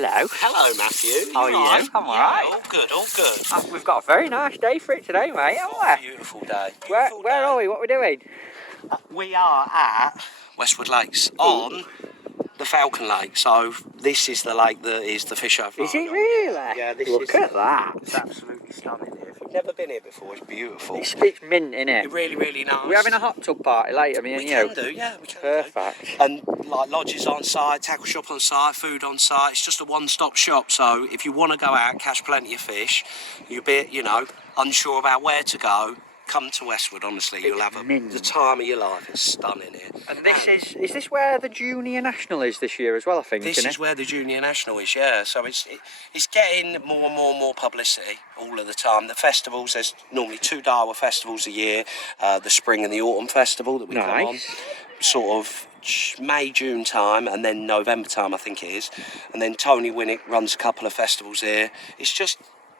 hello. Hello, Matthew. How are you? Right? I'm alright. All good, all good. We've got a very nice day for it today, mate, haven't we? Beautiful day. Where are we? What are we doing? We are at Westwood Lakes on the Falcon Lake. So this is the lake that is the fish over. Is it really? Yeah, this Look is. at that. It's absolutely stunning here. If you've never been here before, it's beautiful. It's mint, isn't it? It's really, really nice. We're having a hot tub party later, me and you. We can do, yeah, we can Perfect. do. And like lodges on site, tackle shop on site, food on site. It's just a one-stop shop. So if you want to go out, catch plenty of fish, you're a bit, unsure about where to go, come to Westwood. Honestly, you'll have the time of your life. It's stunning here. And this is this where the Junior National is this year as well, I think, This is where the Junior National is, yeah. So it's getting more and more publicity all of the time. The festivals, there's normally 2 Darwa festivals a year, the spring and the autumn festival that we come on, sort of May, June time, and then November time, I think it is. And then Tony Winnick runs a couple of festivals here.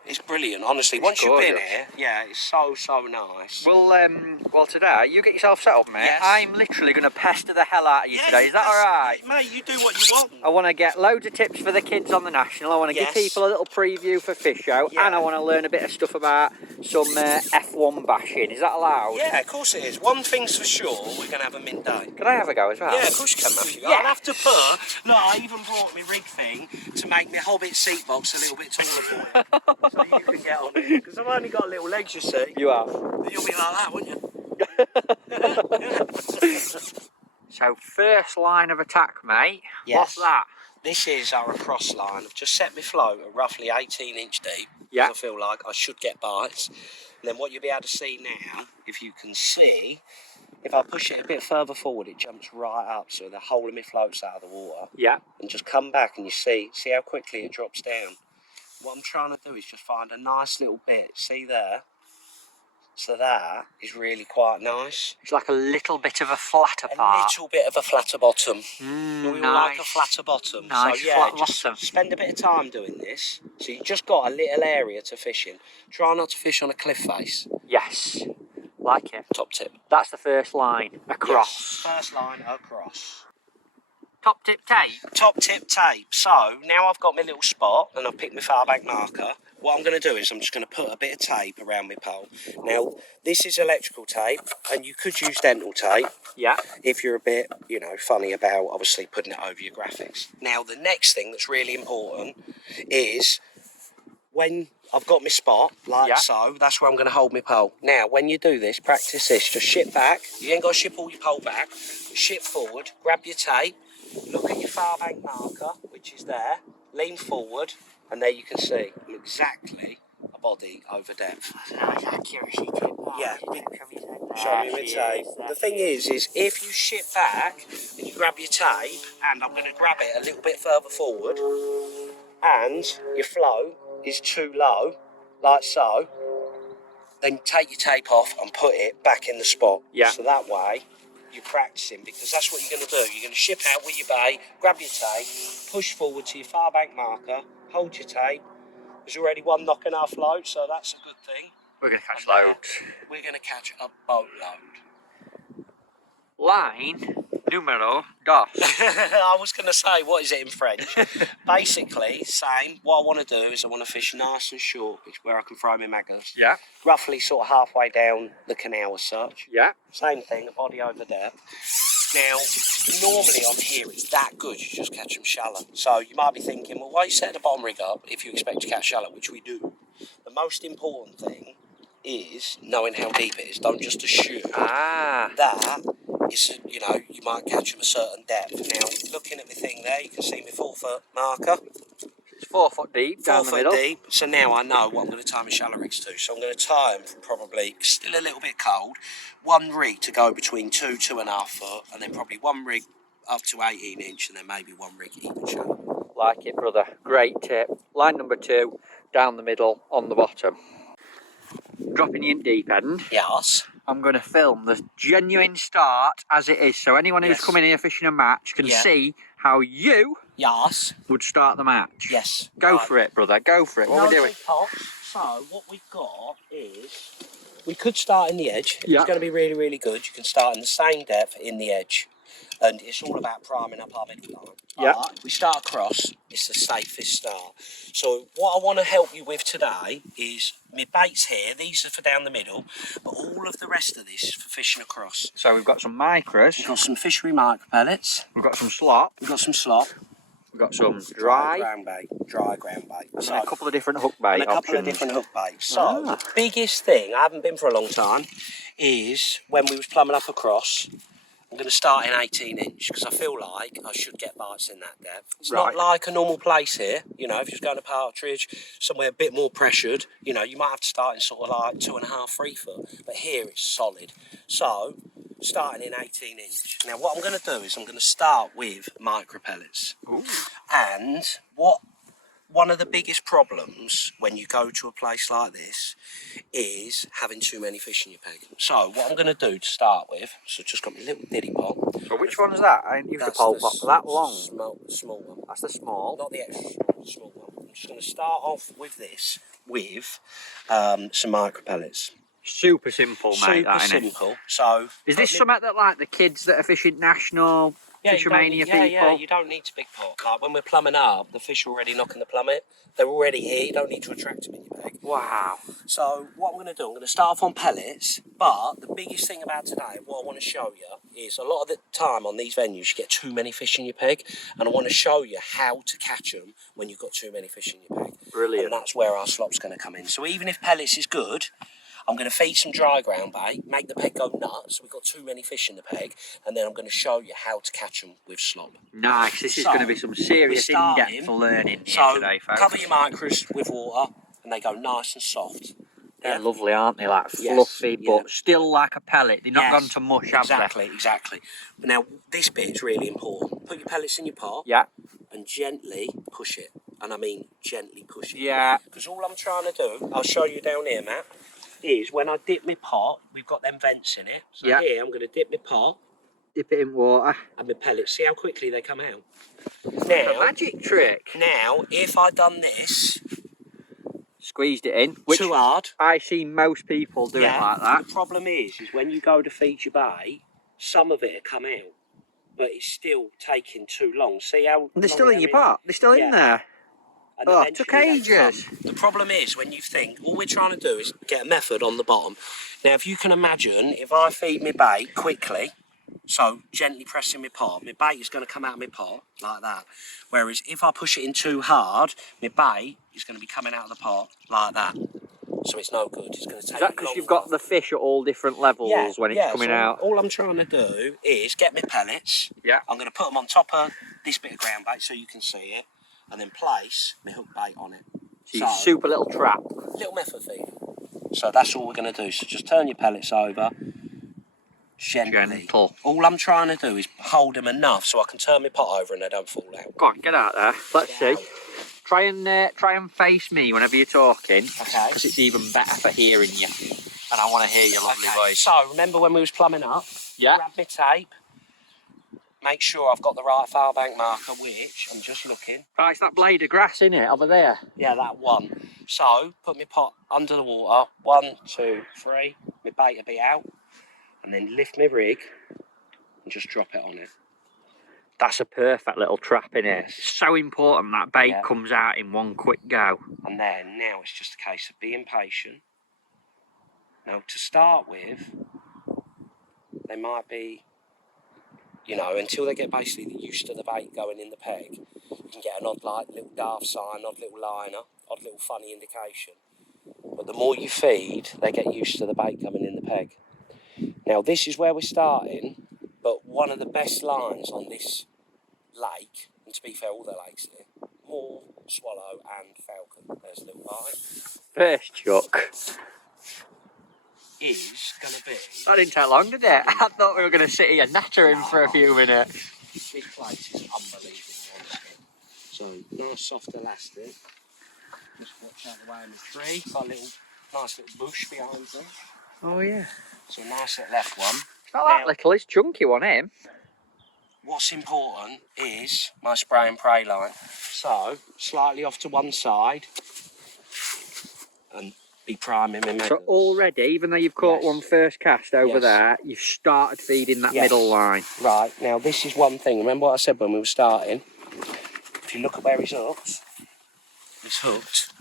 It's brilliant, honestly. Once you've been here, yeah, it's so nice. Well, today, you get yourself set up, mate. Yes. I'm literally going to pester the hell out of you today. Is that alright? Mate, you do what you want. I want to get loads of tips for the kids on the National. I want to give people a little preview for Fish Out. And I want to learn a bit of stuff about some F1 bashing. Is that allowed? Yeah, of course it is. One thing's for sure, we're going to have a mint day. Can I have a go as well? Yeah, of course you can, Matthew. Yeah. I'll have to put... Look, I even brought my rig thing to make my Hobbit seat box a little bit taller for you. So you can get on it. Because I've only got little legs, you see. You have. You'll be like that, won't you? So, first line of attack, mate. Yes. What's that? This is our across line. I've just set my float at roughly 18 inch deep. Yeah. I feel like I should get bites. And then what you'll be able to see now, if you can see, if I push it a bit further forward, it jumps right up, so the whole of my float's out of the water. Yeah. And just come back and you see how quickly it drops down. What I'm trying to do is just find a nice little bit. See there? So that is really quite nice. It's like a little bit of a flatter part. A little bit of a flatter bottom. We all like a flatter bottom. Nice, so yeah, flat just bottom. spend a bit of time doing this. So you've just got a little area to fish in. Try not to fish on a cliff face. Yes. Like it. Top tip. That's the first line. Across. Yes, first line across. Top tip tape. Top tip tape. So now I've got my little spot and I've picked my far bank marker. What I'm going to do is I'm just going to put a bit of tape around my pole. Now this is electrical tape and you could use dental tape. Yeah. If you're a bit, funny about obviously putting it over your graphics. Now the next thing that's really important is when I've got my spot, so, that's where I'm going to hold my pole. Now, when you do this, practice this. Just ship back. You ain't got to ship all your pole back. Ship forward, grab your tape, look at your far bank marker, which is there, lean forward, and there you can see I'm exactly a body over depth. Nice accuracy tip. Yeah. Show me my tape. The thing is if you ship back and you grab your tape, and I'm going to grab it a little bit further forward, and your flow is too low, like so, then take your tape off and put it back in the spot. Yeah. So that way you're practicing, because that's what you're going to do. You're going to ship out with your bait, grab your tape, push forward to your far bank marker, hold your tape. There's already one knocking our float, so that's a good thing. We're going to catch loads. We're going to catch a boatload. Line numero dos. I was going to say, what is it in French? Basically, same. What I want to do is I want to fish nice and short, where I can throw my maggers. Yeah. Roughly sort of halfway down the canal as such. Yeah. Same thing, a body over depth. Now, normally on here it's that good, you just catch them shallow. So you might be thinking, well, why you set the bottom rig up if you expect to catch shallow, which we do. The most important thing is knowing how deep it is. Don't just assume that is, you might catch them a certain depth. Now, looking at my thing there, you can see my 4 foot marker. It's 4 foot deep down the middle. 4 foot deep. So now I know what I'm going to tie my shallow rigs to. So I'm going to tie them from probably, still a little bit cold, 1 rig to go between 2.5 foot, and then probably 1 rig up to 18 inch, and then maybe 1 rig even shallow. Like it, brother. Great tip. Line number 2, down the middle, on the bottom. Dropping in deep end. Yes. I'm going to film the genuine start as it is, so anyone who's coming here fishing a match can see how you would start the match. Yes. Go for it, brother. Go for it. What are we doing? So what we've got is, we could start in the edge. Yeah. It's going to be really, really good. You can start in the same depth in the edge. and it's all about priming up our middle line. Yeah. But we start across, it's the safest start. So what I want to help you with today is my baits here, these are for down the middle, but all of the rest of this is for fishing across. So we've got some micros. We've got some fishery micro pellets. We've got some slop. We've got some slop. We've got some dry ground bait. Dry ground bait. And then a couple of different hook bait and a couple options. of different hook baits. So the biggest thing, I haven't been for a long time, is when we was plumbing up across, I'm going to start in 18 inch because I feel like I should get bites in that depth. It's not like a normal place here, you know, if you're just going to Partridge, somewhere a bit more pressured, you know, you might have to start in sort of like 2.5, 3 foot, but here it's solid. So, starting in 18 inch. Now what I'm going to do is I'm going to start with micro pellets. Ooh. And one of the biggest problems when you go to a place like this is having too many fish in your peg. So what I'm going to do to start with, so just got my little diddy pot. So which one's that? I ain't used the pole pot for that long. Small one. That's the small. Not the extra small one. I'm just going to start off with this with some micro pellets. Super simple, mate. Super simple. So is this something that like the kids that are fishing national? Fishermania people? Yeah, you don't need to big pot. Like when we're plumbing up, the fish are already knocking the plummet. They're already here, you don't need to attract them in your bag. Wow. So what I'm going to do, I'm going to start off on pellets, but the biggest thing about today, what I want to show you, is a lot of the time on these venues you get too many fish in your peg, and I want to show you how to catch them when you've got too many fish in your peg. Brilliant. And that's where our slop's going to come in. So even if pellets is good, I'm going to feed some dry ground bait, make the peg go nuts. We've got too many fish in the peg, and then I'm going to show you how to catch them with slop. Nice. This is going to be some serious in-depth learning here today, folks. Cover your micros with water, and they go nice and soft. They're lovely, aren't they? Like fluffy, but still like a pellet. They're not gone to mush, have they? Exactly. But now, this bit is really important. Put your pellets in your pot. Yeah. And gently push it. And I mean gently push it. Yeah. Because all I'm trying to do, I'll show you down here, Matt, is when I dip my pot, we've got them vents in it. So here I'm going to dip my pot. Dip it in water. And my pellets. See how quickly they come out. Now, a magic trick. Now, if I'd done this, squeezed it in, which too hard. I see most people do it like that. The problem is when you go to feed your bait, some of it will come out, but it's still taking too long. See how they're still in your pot. They're still in there. Oh, it took ages. The problem is when you think, all we're trying to do is get a method on the bottom. Now, if you can imagine, if I feed my bait quickly, so gently pressing my pot, my bait is going to come out of my pot like that. Whereas if I push it in too hard, my bait is going to be coming out of the pot like that. So it's no good. It's going to take. Is that because you've got the fish at all different levels when it's coming out? All I'm trying to do is get my pellets. Yeah. I'm going to put them on top of this bit of ground bait so you can see it, and then place my hook bait on it. So super little trap. Little method feed. So that's all we're going to do. So just turn your pellets over. Gentle. All I'm trying to do is hold them enough so I can turn my pot over and they don't fall out. Go on, get out there. Let's see. Try and face me whenever you're talking. Okay. Because it's even better for hearing you. And I want to hear your lovely voice. So remember when we was plumbing up? Yeah. Grab my tape. Make sure I've got the right file bank marker, which I'm just looking. Right, it's that blade of grass, isn't it, over there? Yeah, that one. So put my pot under the water. 1, 2, 3. My bait will be out. And then lift my rig and just drop it on it. That's a perfect little trap, innit? Yes. It's so important that bait comes out in one quick go. And then now it's just a case of being patient. Now to start with, they might be, you know, until they get basically used to the bait going in the peg, you can get an odd like little daft sign, odd little liner, odd little funny indication. But the more you feed, they get used to the bait coming in the peg. Now this is where we're starting, but one of the best lines on this lake, and to be fair, all the lakes here, moor, swallow and falcon, there's a little bite. First chuck. Is going to be... That didn't take long, did it? I thought we were going to sit here nattering for a few minutes. This place is unbelievable. So, nice soft elastic. Just watch out the way in the tree. Got a nice little bush behind them. Oh yeah. So a nice little left one. It's not that little, it's chunky one, him. What's important is my spray and pray line. So, slightly off to one side. And be priming my maggots. So already, even though you've caught one first cast over there, you've started feeding that middle line. Right, now this is one thing. Remember what I said when we were starting? If you look at where he's hooked.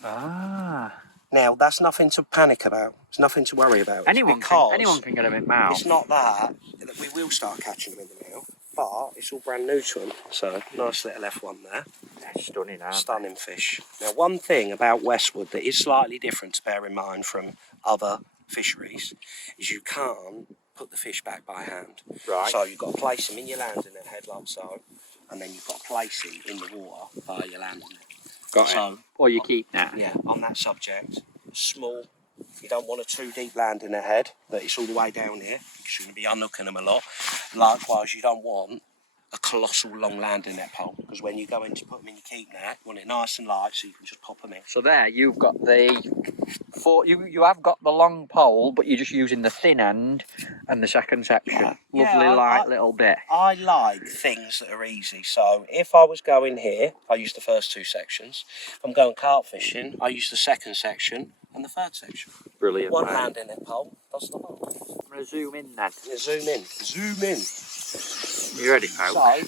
Ah. Now, that's nothing to panic about. It's nothing to worry about. Anyone can get them in mouth. It's not that. We will start catching them in the mouth, but it's all brand new to them. So, nice little F1 there. They're stunning, aren't Stunning fish. Now, one thing about Westwood that is slightly different to bear in mind from other fisheries is you can't put the fish back by hand. Right. So, you've got to place them in your landing net head like so, and then you've got to place them in the water by your landing net. Got it. Or you keep that. Yeah, on that subject, small. You don't want a too deep landing net head that it's all the way down here because you're going to be unhooking them a lot. Likewise, you don't want a colossal long landing net pole because when you go in to put them in your keep net, you want it nice and light so you can just pop them in. So there, you've got you have got the long pole, but you're just using the thin end and the second section. Lovely light little bit. I like things that are easy. So if I was going here, I use the first two sections. If I'm going carp fishing, I use the second section and the third section. Brilliant. One landing net pole does the whole. I'm going to zoom in then. Yeah, zoom in. Zoom in. You ready, folks? So,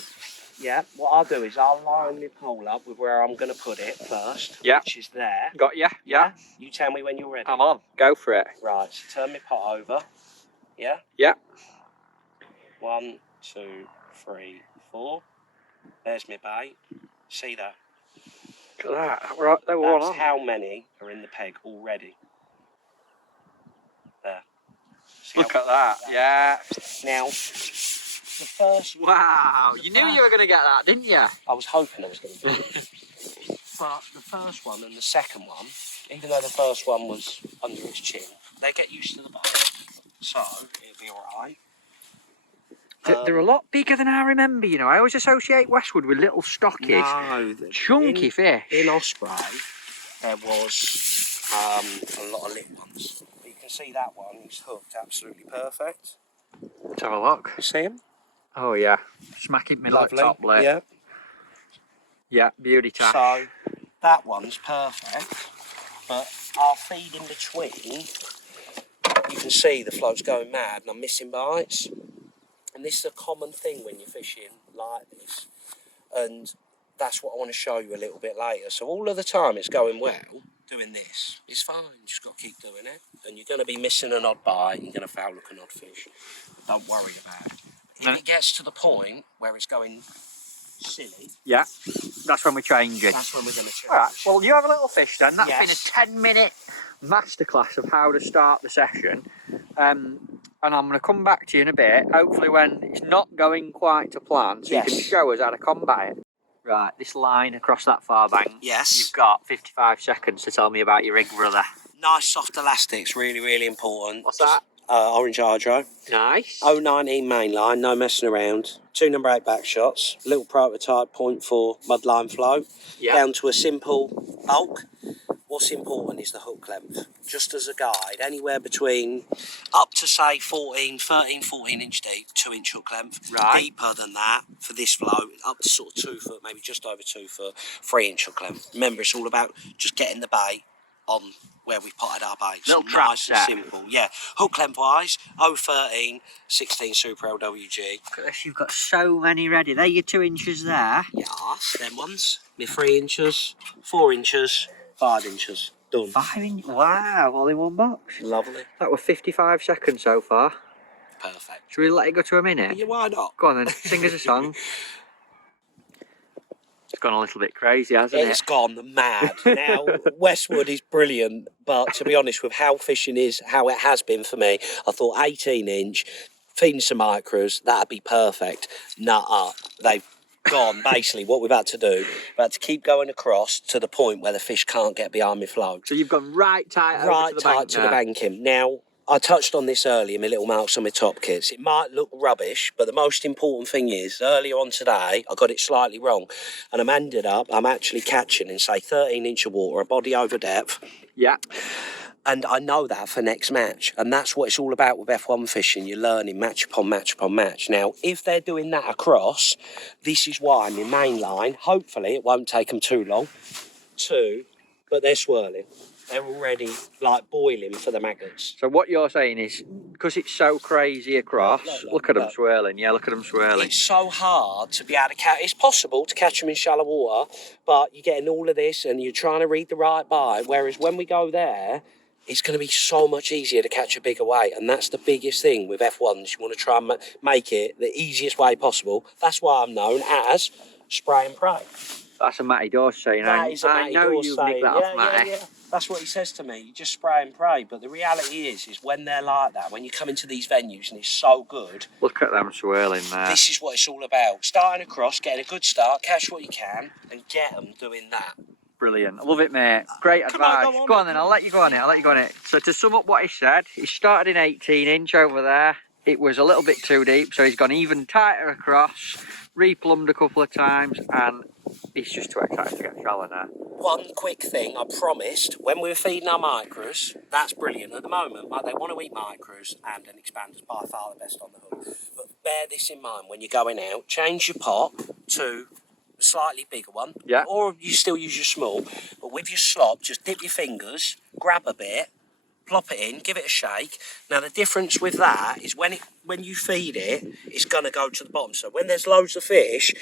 yeah, what I'll do is I'll line the pole up with where I'm going to put it first, which is there. Got ya? Yeah. You tell me when you're ready. I'm on. Go for it. Right, so turn my pot over. Yeah? Yeah. 1, 2, 3, 4. There's my bait. See that? Look at that. Right, they were That's on. how many are in the peg already. There. Look at that. Yeah. Now, the first... Wow. You knew you were going to get that, didn't you? I was hoping I was going to get it. But the first one and the second one, even though the first one was under its chin, they get used to the bite. So, it'll be alright. They're a lot bigger than I remember, you know. I always associate Westwood with little stockies. No, chunky fish. In Osprey, there was a lot of little ones. But you can see that one, he's hooked absolutely perfect. Let's have a look. You see him? Oh, yeah. Smack it me like top lip. Yeah. Yeah, beauty tack. So, that one's perfect. But our feed in between, you can see the float's going mad and I'm missing bites. And this is a common thing when you're fishing like this. And that's what I want to show you a little bit later. So all of the time it's going well, doing this. It's fine, you just got to keep doing it. And you're going to be missing an odd bite, you're going to foul hook an odd fish. Don't worry about it. If it gets to the point where it's going silly... Yeah, that's when we change it. That's when we're going to change. All right, well, you have a little fish then. That's Yes. been a 10-minute masterclass of how to start the session. And I'm going to come back to you in a bit, hopefully when it's not going quite to plan, so you can show us how to combat it. Right, this line across that far bank. Yes. You've got 55 seconds to tell me about your rig, brother. Nice soft elastics, really, really important. What's that? Orange hydro. Nice. 019 mainline, no messing around. 2 number 8 back shots. Little prototype 0.4 mudline flow. Yeah. Down to a simple bulk. What's important is the hook length. Just as a guide, anywhere between up to say 13, 14 inch deep, 2 inch hook length. Right. Deeper than that for this flow, up to sort of 2 foot, maybe just over 2 foot, 3 inch hook length. Remember, it's all about just getting the bait on where we've potted our baits. Little trap nice set. and simple. Yeah. Hook length wise, 013, 16 Super LWG. Look at this, you've got so many ready. There, your 2 inches there. Yes, them ones. My 3 inches, 4 inches, 5 inches. Done. 5 inches. Wow, all in one box. Lovely. That was 55 seconds so far. Perfect. Should we let it go to a minute? Yeah, why not? Go on then, sing us a song. It's gone a little bit crazy, hasn't it? It's gone mad. Now, Westwood is brilliant, but to be honest, with how fishing is, how it has been for me, I thought 18 inch, feeding some micros, that'd be perfect. Nuh-uh. They've gone, basically, what we've had to do, we've had to keep going across to the point where the fish can't get behind me flow. So you've gone right tight over Right to the tight bank to now. the banking. Now, I touched on this earlier, my little marks on my top kits. It might look rubbish, but the most important thing is, earlier on today, I got it slightly wrong. And I'm actually catching in, say, 13 inch of water, a body over depth. Yeah. And I know that for next match. And that's what it's all about with F1 fishing. You're learning match upon match upon match. Now, if they're doing that across, this is why my main line, hopefully it won't take them too long, but they're swirling. They're already like boiling for the maggots. So what you're saying is, because it's so crazy across, look at them swirling. Yeah, look at them swirling. It's so hard to be able to catch. It's possible to catch them in shallow water, but you're getting all of this and you're trying to read the right bite. Whereas when we go there, it's going to be so much easier to catch a bigger weight. And that's the biggest thing with F1s. You want to try and make it the easiest way possible. That's why I'm known as spray and pray. That's a Matty Dawes saying. That is a Matty Dawes saying. Nicked that off Matty. Yeah. That's what he says to me. You just spray and pray. But the reality is when they're like that, when you come into these venues and it's so good. Look at them swirling there. This is what it's all about. Starting across, getting a good start, catch what you can, and get them doing that. Brilliant. I love it, mate. Great advice. Go on then, I'll let you go on it. So to sum up what he said, he started in 18-inch over there. It was a little bit too deep, so he's gone even tighter across, replumbed a couple of times, and he's just too excited to get shallow now. One quick thing, I promised, when we were feeding our micros, that's brilliant. At the moment, like, they want to eat micros, and an expander's by far the best on the hook. But bear this in mind when you're going out, change your pot to a slightly bigger one, or you still use your small, but with your slop, just dip your fingers, grab a bit, plop it in, give it a shake. Now the difference with that is when you feed it, it's going to go to the bottom. So when there's loads of fish,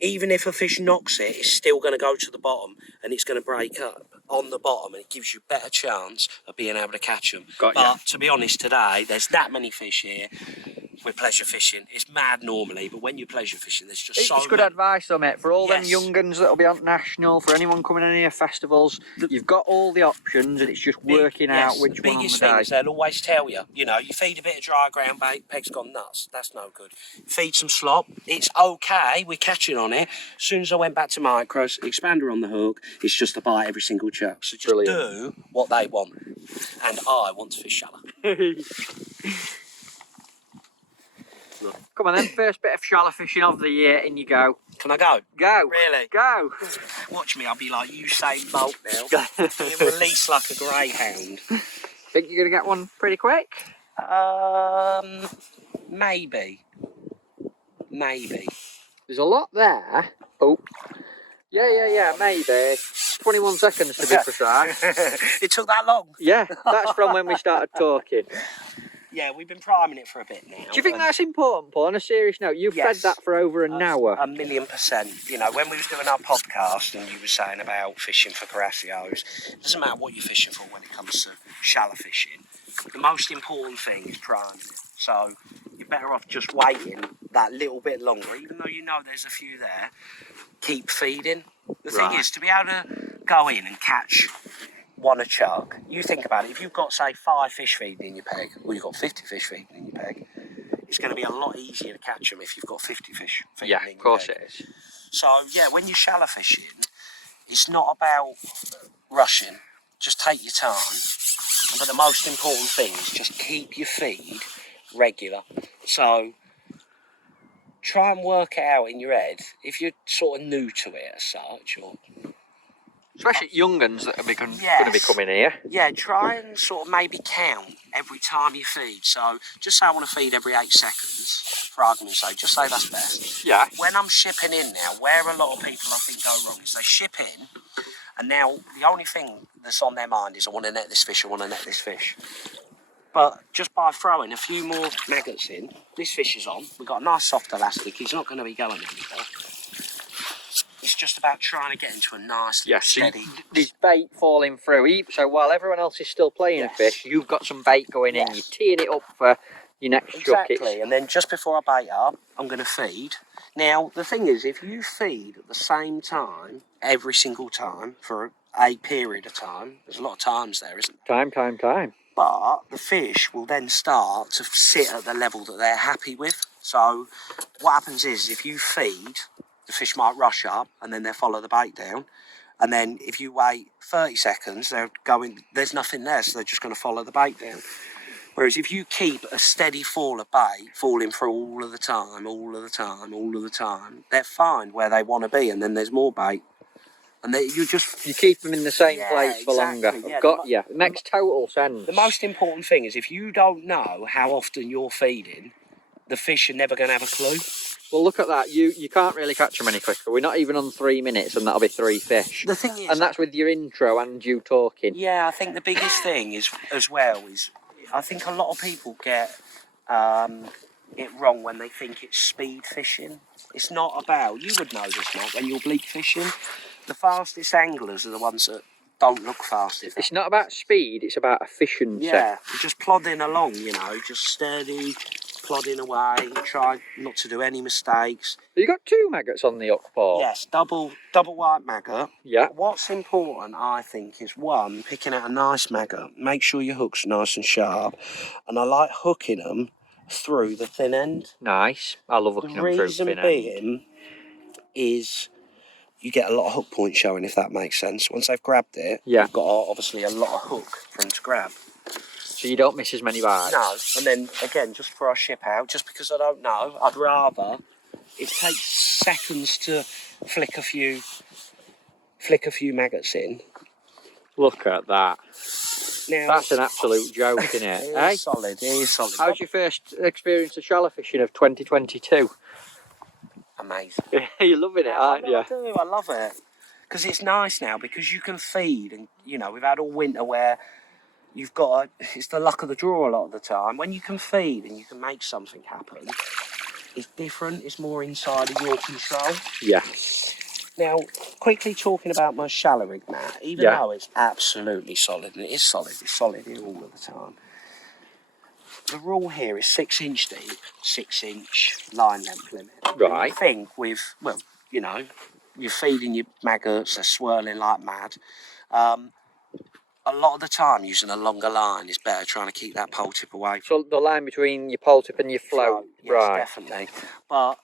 even if a fish knocks it, it's still going to go to the bottom and it's going to break up on the bottom, and it gives you a better chance of being able to catch them. But to be honest, today there's that many fish here. We're pleasure fishing. It's mad normally, but when you're pleasure fishing, there's just so much. It's good advice though, mate, for all them young guns that'll be on national, for anyone coming in here festivals. You've got all the options, and it's just working out which one on the day. The biggest thing is they'll always tell you, you feed a bit of dry ground bait, peg's gone nuts. That's no good. Feed some slop. It's okay. We're catching on it. As soon as I went back to micros, expander on the hook, it's just a bite every single chuck. So just do what they want. And I want to fish shallow. Come on then, first bit of shallow fishing of the year, in you go. Can I go? Go. Really? Go. Watch me, I'll be like Usain Bolt now. You release like a greyhound. Think you're going to get one pretty quick? Maybe. There's a lot there. Oh. Yeah, maybe. 21 seconds to be precise. It took that long? Yeah, that's from when we started talking. Yeah, we've been priming it for a bit now. Do you think that's important, Paul? On a serious note, you've fed that for over an hour. 1,000,000%. When we was doing our podcast and you were saying about fishing for Caraccios, it doesn't matter what you're fishing for when it comes to shallow fishing. The most important thing is priming. So you're better off just waiting that little bit longer, even though you know there's a few there. Keep feeding. The thing is, to be able to go in and catch one a chuck, you think about it, if you've got, say, 5 fish feeding in your peg, or you've got 50 fish feeding in your peg, it's going to be a lot easier to catch them if you've got 50 fish feeding in your peg. Yeah, of course it is. So, when you're shallow fishing, it's not about rushing. Just take your time. But the most important thing is just keep your feed regular. So, try and work it out in your head, if you're sort of new to it as such, or especially young uns that are going to be coming here. Yeah, try and sort of maybe count every time you feed. So just say I want to feed every 8 seconds, for argument's sake, just say that's best. Yeah. When I'm shipping in now, where a lot of people I think go wrong is they ship in, and now the only thing that's on their mind is I want to net this fish, But just by throwing a few more maggots in, this fish is on. We've got a nice soft elastic. He's not going to be going anywhere. It's just about trying to get into a nice steady. There's bait falling through. So while everyone else is still playing fish, you've got some bait going in. You're teeing it up for your next chuck. Exactly. And then just before I bait up, I'm going to feed. Now, the thing is, if you feed at the same time, every single time, for a period of time, there's a lot of times there, isn't there? Time. But the fish will then start to sit at the level that they're happy with. So what happens is, if you feed, the fish might rush up and then they'll follow the bait down. And then if you wait 30 seconds, there's nothing there, so they're just going to follow the bait down. Whereas if you keep a steady fall of bait falling through all of the time, they'll find where they want to be, and then there's more bait. And you keep them in the same place for longer. I've got you. It makes total sense. The most important thing is, if you don't know how often you're feeding, the fish are never going to have a clue. Well, look at that. You can't really catch them any quicker. We're not even on 3 minutes, and that'll be 3 fish. The thing is, and that's with your intro and you talking. Yeah, I think the biggest thing is I think a lot of people get it wrong when they think it's speed fishing. It's not about. You would know this, Matt, when you're bleak fishing. The fastest anglers are the ones that don't look fast. It's not about speed. It's about efficiency. Yeah, just plodding along. Just steady. Plodding away, try not to do any mistakes. You got 2 maggots on the hook, Paul? Yes, double white maggot. Yeah. But what's important, I think, is one, picking out a nice maggot. Make sure your hook's nice and sharp. And I like hooking them through the thin end. Nice. I love hooking them through the thin end. The reason being is you get a lot of hook points showing, if that makes sense. Once they've grabbed it, you've got obviously a lot of hook for them to grab. So you don't miss as many bites? No, and then again, just before I ship out, just because I don't know, I'd rather it takes seconds to flick a few maggots in. Look at that. Now, that's an absolute joke, isn't it? It is solid, it is solid. How's your first experience of shallow fishing of 2022? Amazing. You're loving it, aren't you? I do, I love it. Because it's nice now, because you can feed, and we've had all winter where it's the luck of the draw a lot of the time. When you can feed and you can make something happen, it's different, it's more inside of your control. Yeah. Now, quickly talking about my shallow rig, Matt, even though it's absolutely solid, and it's solid here all of the time, the rule here is 6 inch deep, 6 inch line length limit. Right. I think you're feeding your maggots, they're swirling like mad. A lot of the time, using a longer line is better, trying to keep that pole tip away. So the line between your pole tip and your float? Yes, right. Definitely. But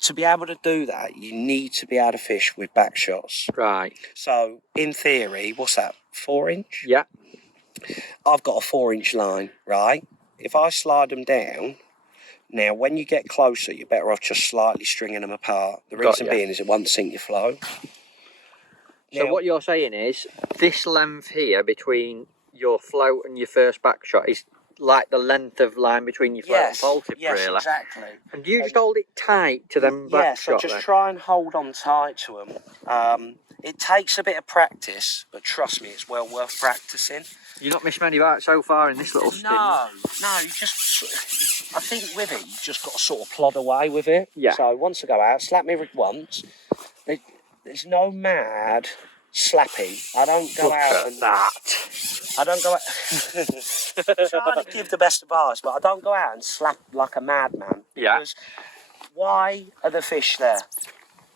to be able to do that, you need to be able to fish with back shots. Right. So, in theory, what's that, 4 inch? Yeah. I've got a 4 inch line, right? If I slide them down, now when you get closer, you're better off just slightly stringing them apart. The reason being is it won't sink your flow. So what you're saying is, this length here between your float and your first back shot is like the length of line between your float and pole tip, really? Yes, exactly. And do you just hold it tight to them back shot? Yeah, so just try and hold on tight to them. It takes a bit of practice, but trust me, it's well worth practicing. You've not missed many bites so far in this little stint? No, I think with it, you've just got to sort of plod away with it. Yeah. So once I go out, slap me rig once. There's no mad slapping. I don't go out and I don't go out trying to give the best advice, but I don't go out and slap like a madman. Because why are the fish there?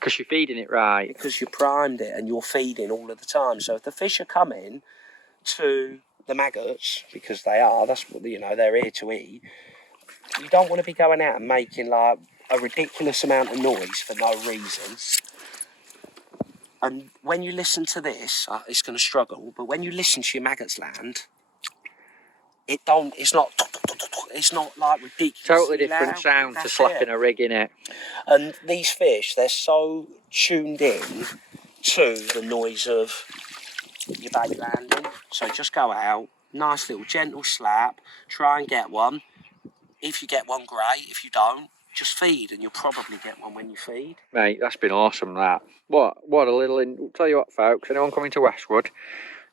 Because you're feeding it right. Because you primed it and you're feeding all of the time. So if the fish are coming to the maggots, because that's what they're here to eat, you don't want to be going out and making like a ridiculous amount of noise for no reason. And when you listen to this, it's going to struggle. But when you listen to your maggots land, it's not like ridiculous. Totally different sound to slapping a rig in it. And these fish, they're so tuned in to the noise of your bait landing. So just go out, nice little gentle slap, try and get one. If you get one, great. If you don't, just feed, and you'll probably get one when you feed. Mate, that's been awesome, that. What a little... Tell you what, folks, anyone coming to Westwood,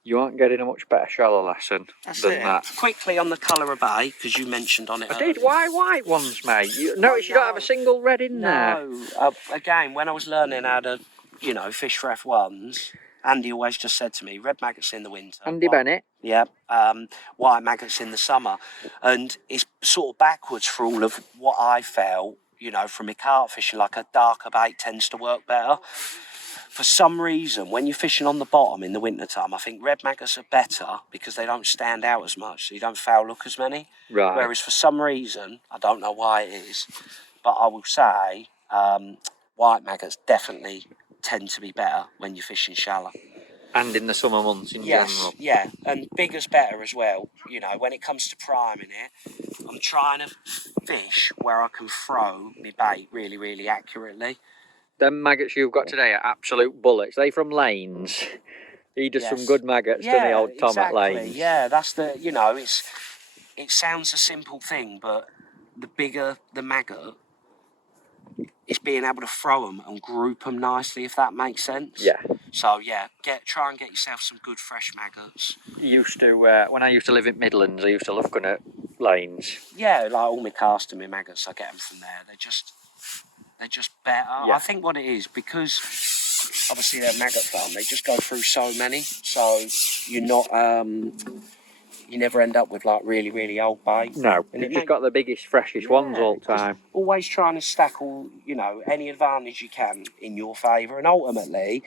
you aren't getting a much better shallow lesson than that. Quickly on the colour of bait, because you mentioned on it. I did. Why white ones, mate? Notice you don't have a single red in there. No. Again, when I was learning how to, fish for F1s, Andy always just said to me, red maggots in the winter. Andy Bennett? Yeah. White maggots in the summer. And it's sort of backwards for all of what I felt, from my carp fishing, like a darker bait tends to work better. For some reason, when you're fishing on the bottom in the winter time, I think red maggots are better because they don't stand out as much, so you don't foul hook as many. Right. Whereas for some reason, I don't know why it is, but I will say white maggots definitely tend to be better when you're fishing shallow. And in the summer months in general. Yeah, and bigger's better as well. When it comes to priming it, I'm trying to fish where I can throw my bait really, really accurately. Them maggots you've got today are absolute bullets. They from Lanes. He does some good maggots, doesn't he, old Tom at Lanes? Yeah, that's the, it sounds a simple thing, but the bigger the maggot, it's being able to throw them and group them nicely, if that makes sense. Yeah. So yeah, try and get yourself some good fresh maggots. Used to when I used to live in Midlands, I used to love going to lanes. Yeah, like all my cast and my maggots, I get them from there. They're just better. Yeah. I think what it is, because obviously they're maggot farm, they just go through so many, so you're not you never end up with like really, really old bait. No, and you've just got the biggest, freshest ones all the time. Always trying to stack all, any advantage you can in your favour, and ultimately,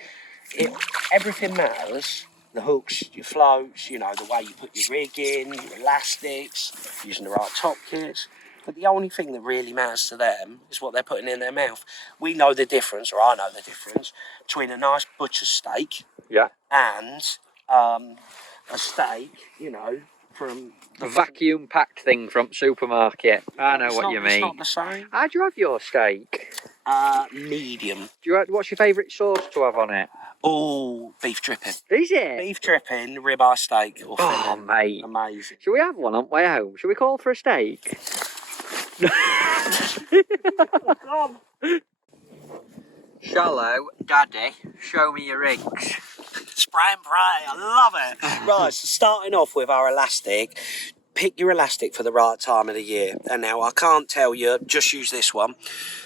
everything matters. The hooks, your floats, the way you put your rig in, your elastics, using the right top kits. But the only thing that really matters to them is what they're putting in their mouth. We know the difference, or I know the difference, between a nice butcher's steak and a steak, from a vacuum packed thing from supermarket. I know what you mean. It's not the same. How do you have your steak? Medium. What's your favourite sauce to have on it? Oh, beef dripping. Is it? Beef dripping, ribeye steak. Or oh, mate. Amazing. Should we have one on the way home? Should we call for a steak? Shallow, Daddy, show me your rigs. Spray and pray, I love it. Right, so starting off with our elastic, pick your elastic for the right time of the year. And now I can't tell you, just use this one.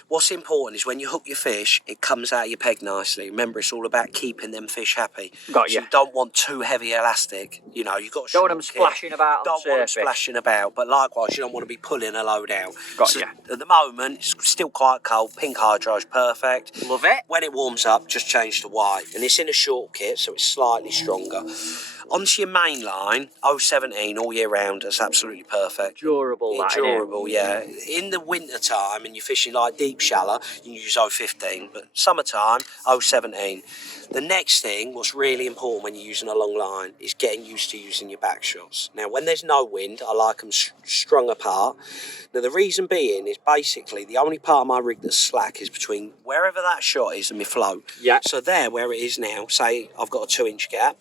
What's important is when you hook your fish, it comes out of your peg nicely. Remember, it's all about keeping them fish happy. Got you. So you don't want too heavy elastic. You've got to don't want them splashing about. Don't want them splashing about, but likewise, you don't want to be pulling a load out. Got you. At the moment, it's still quite cold. Pink hydro is perfect. Love it. When it warms up, just change to white, and it's in a short kit, so it's slightly stronger. Onto your main line, 017 all year round. That's absolutely perfect. Durable, durable, yeah. In the winter time, and you're fishing like deep shallow, you use 015, but summertime, 017. The next thing, what's really important when you're using a long line, is getting used to using your back shots. Now, when there's no wind, I like them strung apart. Now, the reason being is basically the only part of my rig that's slack is between wherever that shot is and my float. Yeah. So there, where it is now, say I've got a 2-inch gap.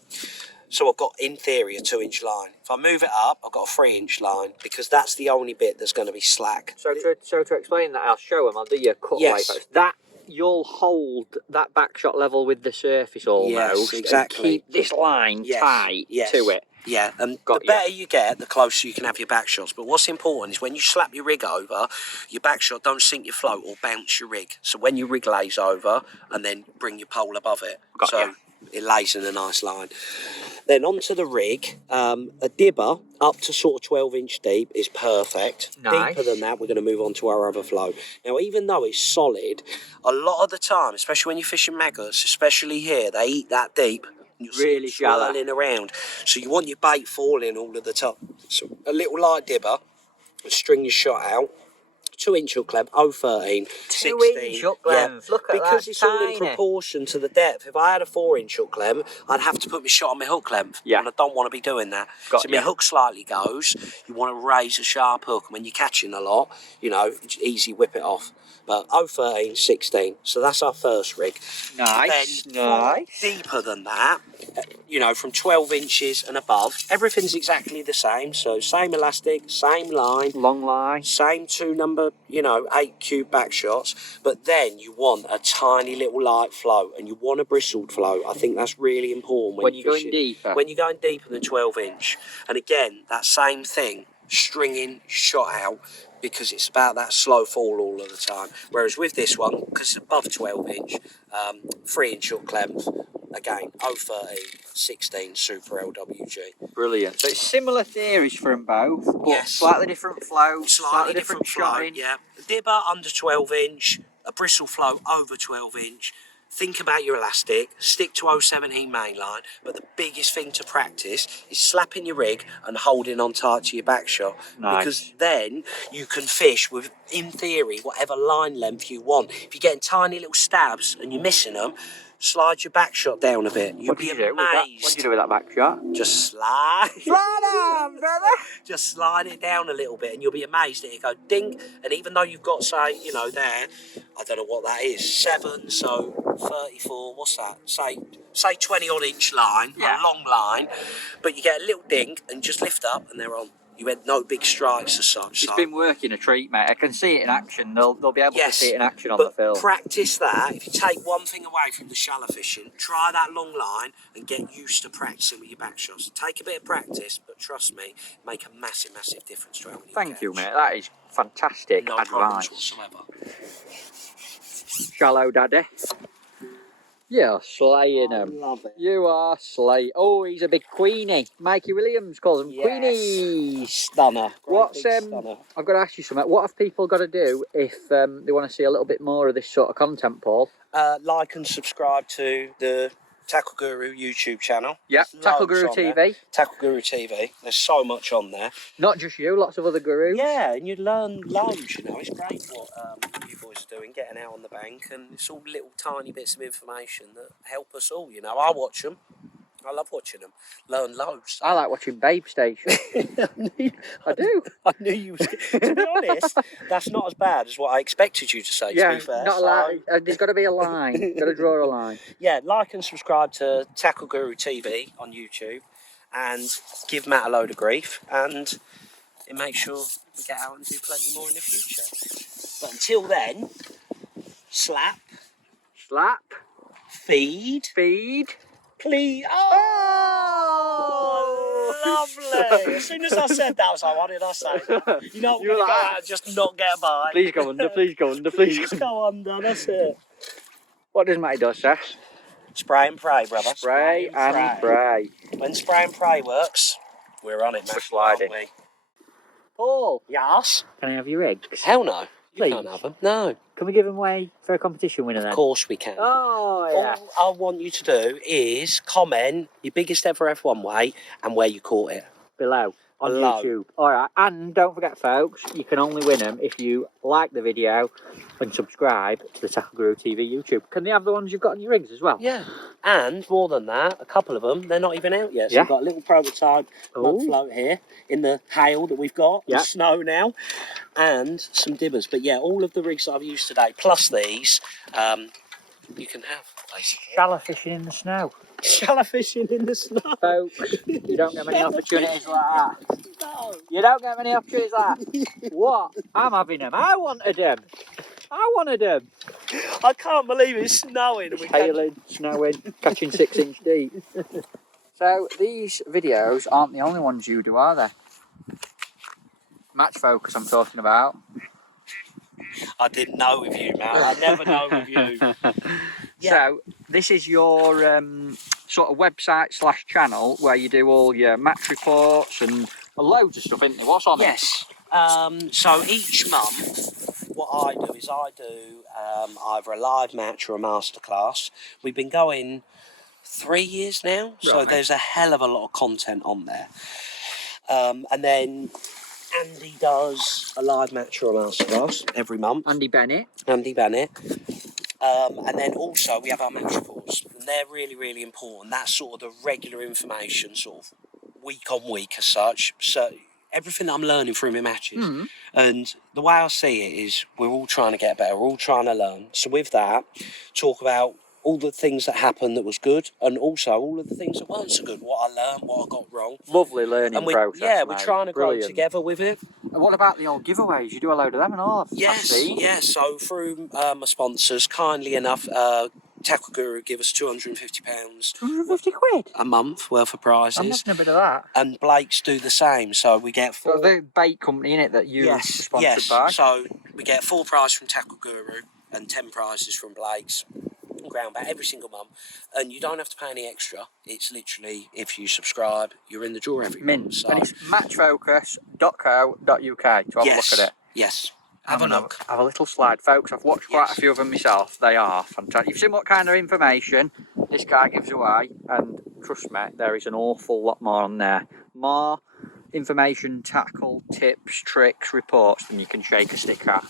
So I've got, in theory, a 2-inch line. If I move it up, I've got a 3-inch line, because that's the only bit that's going to be slack. So to explain that, I'll show them. I'll do your cutaway. Yes. That you'll hold that back shot level with the surface almost. Yes, exactly. And keep this line tight to it. Yeah, and the better you get, the closer you can have your back shots. But what's important is when you slap your rig over, your back shot don't sink your float or bounce your rig. So when your rig lays over, and then bring your pole above it. It lays in a nice line. Then onto the rig, a dibber up to sort of 12-inch deep is perfect. Nice. Deeper than that, we're going to move on to our other float. Now, even though it's solid, a lot of the time, especially when you're fishing maggots, especially here, they eat that deep. You're really shallow. Swirling around. So you want your bait falling all of the time. So a little light dibber, string your shot out. 2-inch hook length, 013, 16. 2-inch hook length, look at that, because it's all in tiny. proportion to the depth. If I had a 4-inch hook length, I'd have to put my shot on my hook length. Yeah. And I don't want to be doing that. So my hook slightly goes, you want to raise a sharp hook. And when you're catching a lot, it's easy whip it off. But 013, 16. So that's our first rig. Nice, then nice. Deeper than that, from 12 inches and above, everything's exactly the same. So same elastic, same line. Long line. Same 2 number, 8 cube back shots. But then you want a tiny little light float, and you want a bristled float. I think that's really important when you're going deeper. When you're going deeper than 12 inch. And again, that same thing, stringing shot out, because it's about that slow fall all of the time. Whereas with this one, because it's above 12 inch, 3-inch hook length, again, 013, 16, super LWG. Brilliant. So it's similar theories for them both, but slightly different flow, slightly different shotting. Yeah. Dibber under 12 inch, a bristle float over 12 inch. Think about your elastic, stick to 017 mainline, but the biggest thing to practice is slapping your rig and holding on tight to your back shot. Nice. Because then you can fish with, in theory, whatever line length you want. If you're getting tiny little stabs and you're missing them, slide your back shot down a bit. You'll be amazed. What do you do with that back shot? Just slide. Slide down, brother. Just slide it down a little bit and you'll be amazed at it go ding. And even though you've got, say, there, I don't know what that is, 7, so 34, what's that? Say 20 odd inch line, a long line, but you get a little ding and just lift up and they're on. You had no big strikes as such. It's been working a treat, mate. I can see it in action. They'll be able to see it in action on but the film. Practice that. If you take one thing away from the shallow fishing, try that long line and get used to practicing with your back shots. Take a bit of practice, but trust me, make a massive, massive difference to how many Thank you, mate. That is fantastic no advice. problems whatsoever. Shallow daddy. You're slaying him. I love it. You are slaying. Oh, he's a big queenie. Mikey Williams calls them queenies. Stunner. What's stunner. I've got to ask you something. What have people got to do if they want to see a little bit more of this sort of content, Paul? Like and subscribe to the Tackle Guru YouTube channel. Yep, Tackle Guru TV. Tackle Guru TV. There's so much on there. Not just you, lots of other gurus. Yeah, and you learn loads, you know. It's great what you boys are doing, getting out on the bank, and it's all little tiny bits of information that help us all, you know. I watch them. I love watching them. Learn loads. I like watching Babe Station. I do. I knew you was... To be honest, that's not as bad as what I expected you to say, to be fair. Not a line. There's got to be a line. Got to draw a line. Yeah, like and subscribe to Tackle Guru TV on YouTube and give Matt a load of grief, and it makes sure we get out and do plenty more in the future. But until then, slap, feed, please. Oh, lovely. As soon as I said that, I was like, what did I say? You know, we're going to go out and just not get a bite. Please go under, please go under, please Just go under, that's it. What does Matty do, Sash? Spray and pray, brother. Spray and pray. When spray and pray works, we're on it, Matt. We're sliding. Aren't we? Paul, Yes? can I have your eggs? Hell no. You Please. can't have them. No. Can we give them away for a competition winner then? Of course we can. Oh, yeah. All I want you to do is comment your biggest ever F1 weight and where you caught it. Below on Below. YouTube. All right, and don't forget, folks, you can only win them if you like the video and subscribe to the Tackle Guru TV YouTube. Can they have the ones you've got on your rigs as well? Yeah. And more than that, a couple of them, they're not even out yet. So Yeah. we've got a little prototype mud Ooh. float here in the hail that we've got, Yeah. the snow now, and some dibbers. But yeah, all of the rigs that I've used today, plus these, you can have, basically. Shallow fishing in the snow. Shallow fishing in the snow. Folks, you don't get many opportunities like that. No. You don't get many opportunities like that. What? I'm having them. I wanted them. I can't believe it's snowing. It's hailing, snowing, catching 6 inch deep. So these videos aren't the only ones you do, are they? Match focus I'm talking about. I didn't know with you, man. I never know with you. Yeah. So this is your sort of website / channel where you do all your match reports and loads of stuff, isn't there? What's on it? Yes. So each month, what I do is either a live match or a masterclass. We've been going 3 years now, so Right. there's a hell of a lot of content on there. And then Andy does a live match or a masterclass every month. Andy Bennett. And then also we have our match reports, and they're really, really important. That's sort of the regular information, sort of week on week as such. So everything that I'm learning through my matches. And the way I see it is we're all trying to get better, we're all trying to learn. So with that, talk about all the things that happened that was good, and also all of the things that weren't so good, what I learned, what I got wrong. Lovely learning process. Yeah, we're mate. trying to grow Brilliant. together with it. And what about the old giveaways? You do a load of them and all. Yes. So through my sponsors, kindly enough, Tackle Guru give us £250 £250 a month worth of prizes. I'm missing a bit of that. And Blake's do the same, so we get So four. the bait company in it that you sponsored by. So we get 4 prizes from Tackle Guru and 10 prizes from Blake's. Ground back every single month, and you don't have to pay any extra. It's literally, if you subscribe, you're in the draw every month. So. And it's matchfocus.co.uk to have a look at it. Yes. Have a look. Have a little slide, folks. I've watched quite a few of them myself. They are fantastic. You've seen what kind of information this guy gives away, and trust me, there is an awful lot more on there. More information, tackle, tips, tricks, reports than you can shake a stick at.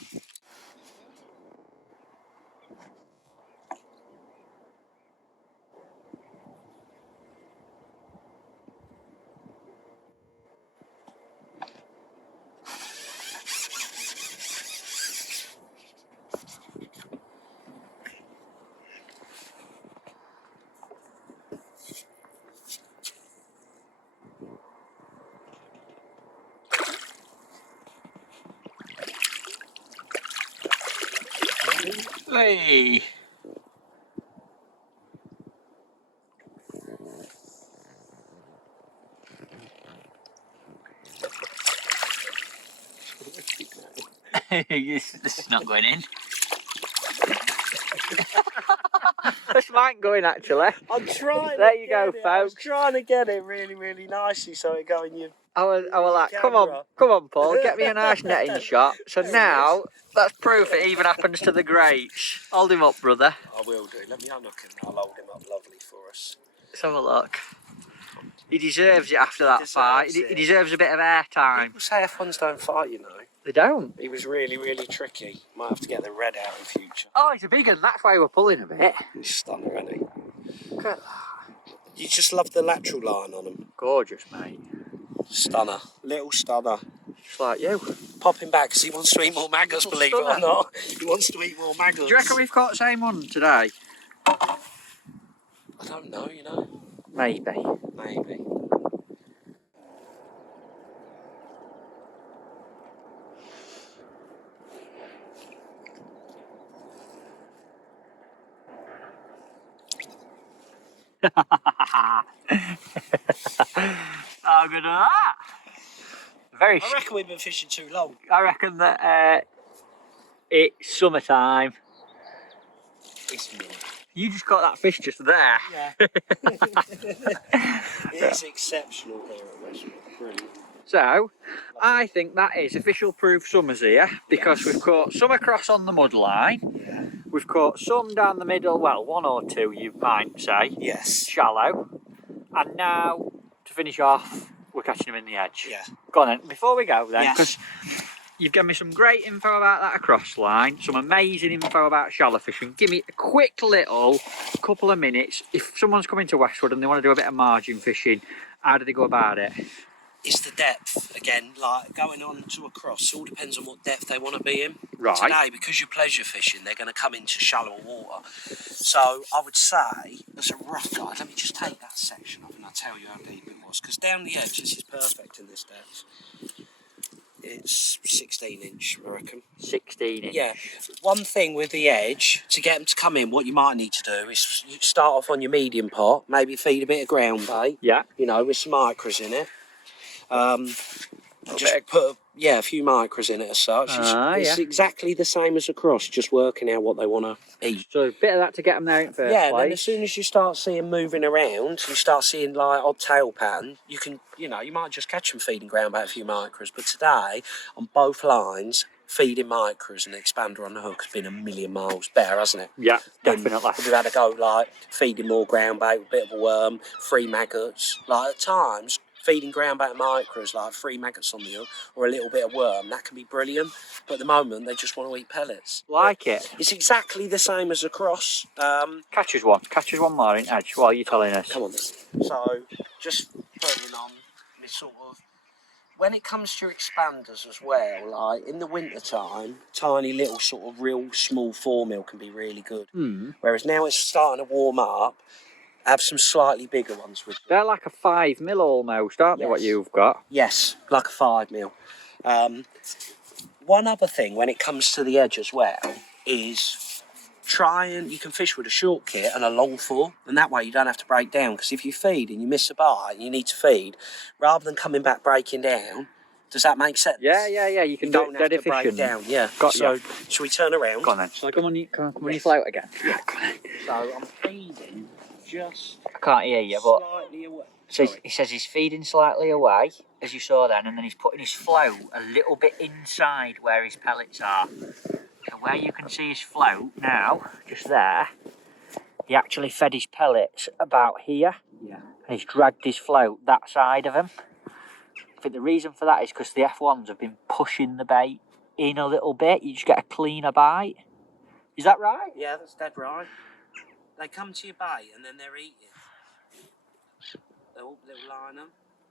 Hey. This is not going in. This might go in actually. I'm trying. There you go, folks. I was folks. trying to get it really, really nicely so it go in your. I was like, come on, Paul, get me a nice netting shot. So now, that's proof it even happens to the greats. Hold him up, brother. I will do. Let me unhook him and I'll hold him up lovely for us. Let's have a look. He deserves it after that fight. He deserves a bit of airtime. People say F1s don't fight, you know. They don't. He was really, really tricky. Might have to get the red out in future. Oh, he's a big one. That's why we're pulling a bit. He's stunner, isn't he? Look at that. You just love the lateral line on him. Gorgeous, mate. Stunner. Little stunner. Just like you. Pop him back because he wants to eat more maggots, believe it or not. He wants to eat more maggots. Do you reckon we've caught the same one today? I don't know, you know. Maybe. Maybe. How good are that? Very. I reckon we've been fishing too long. I reckon that it's summertime. It's me. You just caught that fish just there. Yeah. It's exceptional here at Westwood. Brilliant. So, I think that is official proof summer's here because we've caught some across on the Mudline. We've caught some down the middle, well, one or two you might say. Yes. Shallow. And now, to finish off, we're catching them in the edge. Yeah. Go on then, before we go then, Yes. because you've given me some great info about that across line, some amazing info about shallow fishing. Give me a quick little couple of minutes. If someone's coming to Westwood and they want to do a bit of margin fishing, how do they go about it? It's the depth again, like going on to a cross. It all depends on what depth they want to be in. Right. Today, because you're pleasure fishing, they're going to come into shallower water. So I would say, as a rough guide, let me just take that section off and I'll tell you how deep it was. Because down the edge, this is perfect in this depth. It's 16 inch, I reckon. 16 inch. Yeah. One thing with the edge, to get them to come in, what you might need to do is you start off on your medium pot, maybe feed a bit of ground bait. Yeah. You know, with some micros in it. Just put a few micros in it as such. It's exactly the same as a cross, just working out what they want to eat. So a bit of that to get them there in first Yeah, place. and then as soon as you start seeing moving around, you start seeing like odd tail pattern, you can, you know, you might just catch them feeding ground bait a few micros. But today, on both lines, feeding micros and expander on the hook has been a million miles better, hasn't it? Yeah, definitely. We've had to go like feeding more ground bait with a bit of a worm, 3 maggots. Like at times, feeding ground bait and micros, like 3 maggots on the hook or a little bit of worm, that can be brilliant. But at the moment, they just want to eat pellets. Like it. It's exactly the same as a cross. Catch us one more in edge while you're telling us. Come on then. So, just putting on this sort of... When it comes to expanders as well, like in the winter time, tiny little sort of real small 4mm can be really good. Whereas now it's starting to warm up, have some slightly bigger ones with them. They're like a 5mm almost, aren't they, what you've got? Yes, like a 5mm. One other thing when it comes to the edge as well is you can fish with a short kit and a long full, and that way you don't have to break down, because if you feed and you miss a bite and you need to feed, rather than coming back breaking down, does that make sense? Yeah, you can don't do it have to dead break efficient. down, yeah. So, shall we turn around? Go on then. Shall I come on your float again? Yeah. So I'm feeding just I can't hear you, but slightly away. so he says he's feeding slightly away, as you saw then, and then he's putting his float a little bit inside where his pellets are. So where you can see his float now, just there, he actually fed his pellets about here. Yeah. And he's dragged his float that side of him. I think the reason for that is because the F1s have been pushing the bait in a little bit. You just get a cleaner bite. Is that right? Yeah, that's dead right. They come to your bait and then they're eating. Little liner.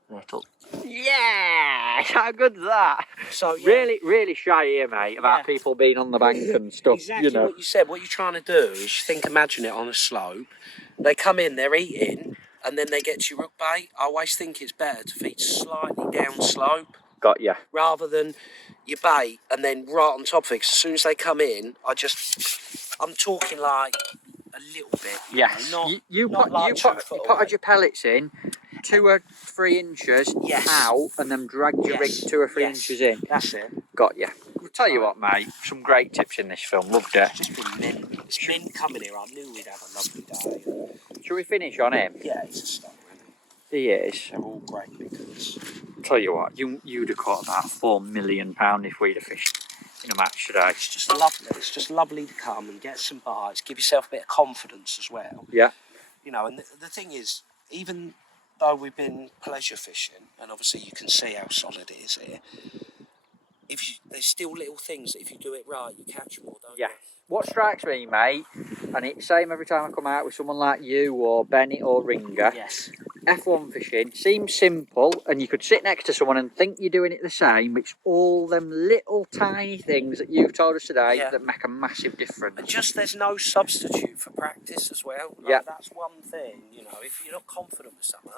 Little. Yeah! How good's that? So yeah. Really shy here, mate, about people being on the bank and stuff. Exactly you know. what you said. What you're trying to do is imagine it on a slope. They come in, they're eating, and then they get to your hook bait. I always think it's better to feed slightly down slope. Got ya. Rather than your bait and then right on top of it. 'Cause as soon as they come in, I just I'm talking like a little bit. Yes. Know, You not potted your pellets in 2 or 3 inches out, and then dragged your rig 2 or 3 inches in. That's it. Got you. I'll tell you what, mate. Some great tips in this film. Loved it. It's just been mint. It's mint coming here. I knew we'd have a lovely day. Shall we finish on him? Yeah, he's a star, isn't he? He is. They're all great because. Tell you what, you'd have caught about £4 million if we'd have fished in a match today. It's just lovely. It's just lovely to come and get some bites. Give yourself a bit of confidence as well. Yeah. You know, and the thing is, even though we've been pleasure fishing, and obviously you can see how solid it is here, there's still little things that if you do it right, you catch more, don't you? What strikes me, mate, and it's the same every time I come out with someone like you or Bennett or Ringer. Yes. F1 fishing seems simple, and you could sit next to someone and think you're doing it the same, but it's all them little tiny things that you've told us today that make a massive difference. And just there's no substitute for practice as well. That's one thing, you know, if you're not confident with something,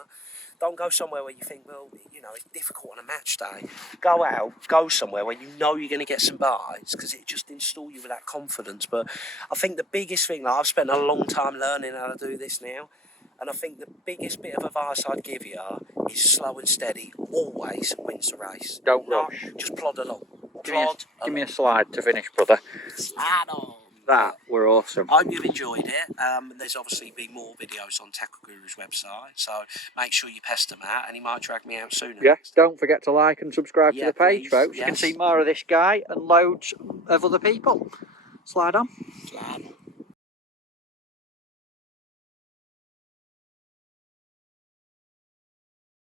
don't go somewhere where you think, well, you know, it's difficult on a match day. Go out, go somewhere where you know you're going to get some bites, because it just installs you with that confidence. But I think the biggest thing, I've spent a long time learning how to do this now, and I think the biggest bit of advice I'd give you is slow and steady always wins the race. Don't rush. Just plod along. Give me a slide to finish, brother. Slide on. That were awesome. I hope you've enjoyed it. There's obviously been more videos on Tackle Guru's website, so make sure you pest them out, and he might drag me out sooner. Yeah, don't forget to like and subscribe to the page, folks. You can see more of this guy and loads of other people. Slide on. Slide on.